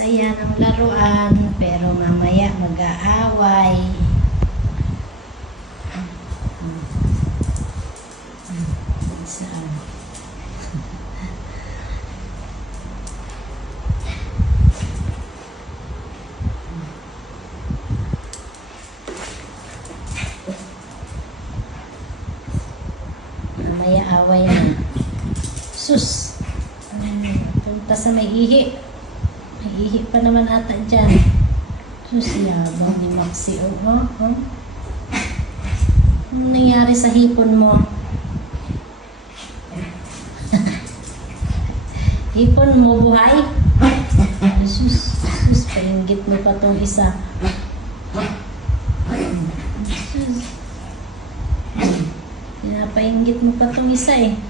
saya ng laruan, pero mamaya mag-aaway. Saan? Mamaya away na. Sus! Punta sa may ihi. May ihi pa naman ata dyan. Sus, yabang ni Maxi. Oh. Ano nangyari sa hipon mo? Hipon mo buhay? Sus, painggit mo pa tong isa. Sus. Pinapainggit mo pa tong isa eh.